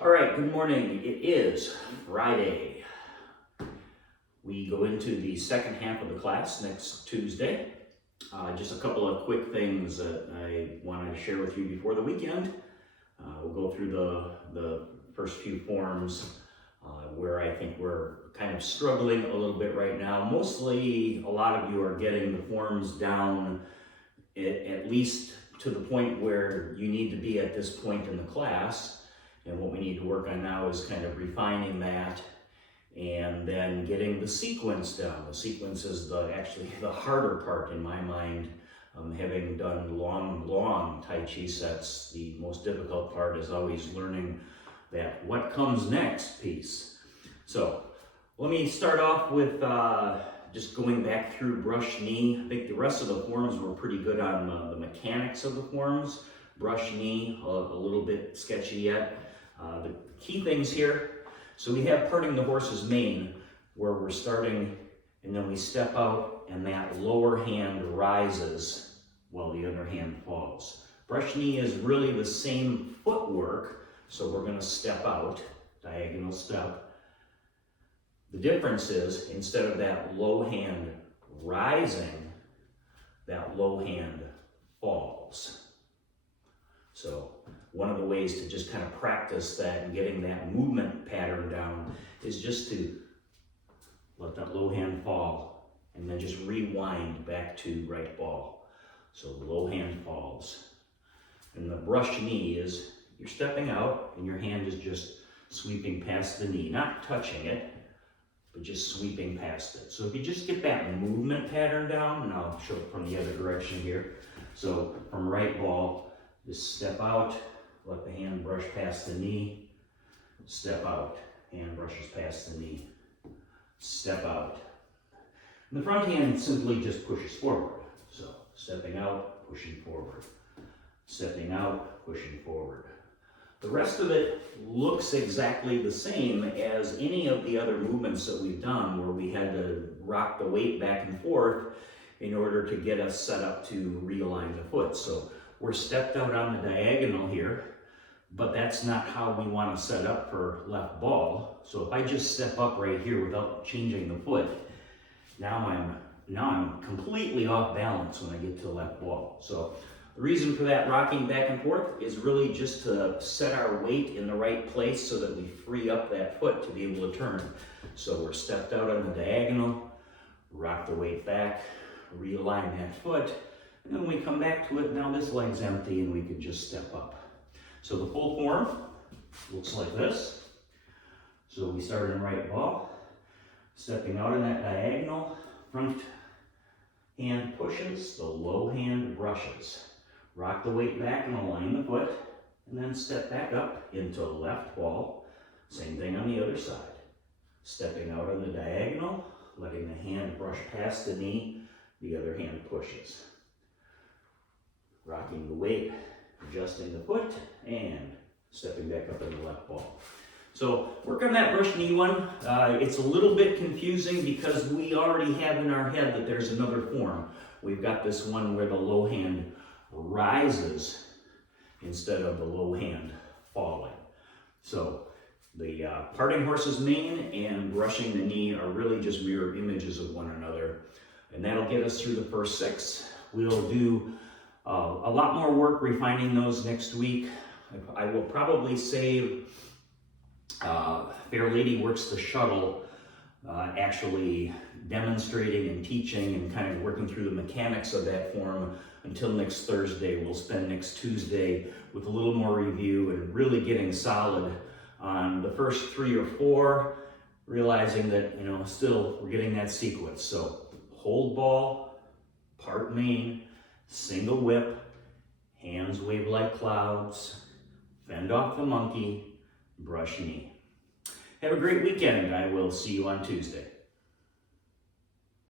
All right, good morning. It is Friday. We go into the second half of the class next Tuesday. Just a couple of quick things that I want to share with you before the weekend. We'll go through the first few forms where I think we're kind of struggling a little bit right now. Mostly, a lot of you are getting the forms down at least to the point where you need to be at this point in the class. And what we need to work on now is kind of refining that and then getting the sequence down. The sequence is actually the harder part in my mind. Having done long Tai Chi sets, the most difficult part is always learning that what comes next piece. So let me start off with just going back through brush knee. I think the rest of the forms were pretty good on the mechanics of the forms. Brush knee, a little bit sketchy yet. The key things here, so we have parting the horse's mane, where we're starting and then we step out and that lower hand rises while the other hand falls. Brush knee is really the same footwork, so we're going to step out, diagonal step. The difference is, instead of that low hand rising, that low hand falls. So one of the ways to just kind of practice that and getting that movement pattern down is just to let that low hand fall and then just rewind back to right ball. So the low hand falls. And the brush knee is you're stepping out and your hand is just sweeping past the knee, not touching it, but just sweeping past it. So if you just get that movement pattern down, and I'll show it from the other direction here. So from right ball, just step out, let the hand brush past the knee, step out, hand brushes past the knee, step out. And the front hand simply just pushes forward. So stepping out, pushing forward, stepping out, pushing forward. The rest of it looks exactly the same as any of the other movements that we've done where we had to rock the weight back and forth in order to get us set up to realign the foot. So we're stepped out on the diagonal here, but that's not how we want to set up for left ball. So if I just step up right here without changing the foot, now I'm completely off balance when I get to left ball. So the reason for that rocking back and forth is really just to set our weight in the right place so that we free up that foot to be able to turn. So we're stepped out on the diagonal, rock the weight back, realign that foot, and then when we come back to it, now this leg's empty and we can just step up. So the full form looks like this. So we start in right ball, stepping out in that diagonal, front hand pushes, the low hand brushes. Rock the weight back and align the foot, and then step back up into left ball. Same thing on the other side. Stepping out on the diagonal, letting the hand brush past the knee, the other hand pushes. Rocking the weight, adjusting the foot, and stepping back up in the left ball. So work on that brush knee one. It's a little bit confusing because we already have in our head that there's another form. We've got this one where the low hand rises instead of the low hand falling. So the parting horse's mane and brushing the knee are really just mirror images of one another. And that'll get us through the first 6. We'll do a lot more work refining those next week. I will probably save Fair Lady Works the Shuttle, actually demonstrating and teaching and kind of working through the mechanics of that form until next Thursday. We'll spend next Tuesday with a little more review and really getting solid on the first 3 or 4, realizing that, still we're getting that sequence. So hold ball, part mane, single whip, hands wave like clouds, fend off the monkey, brush knee. Have a great weekend. I will see you on Tuesday.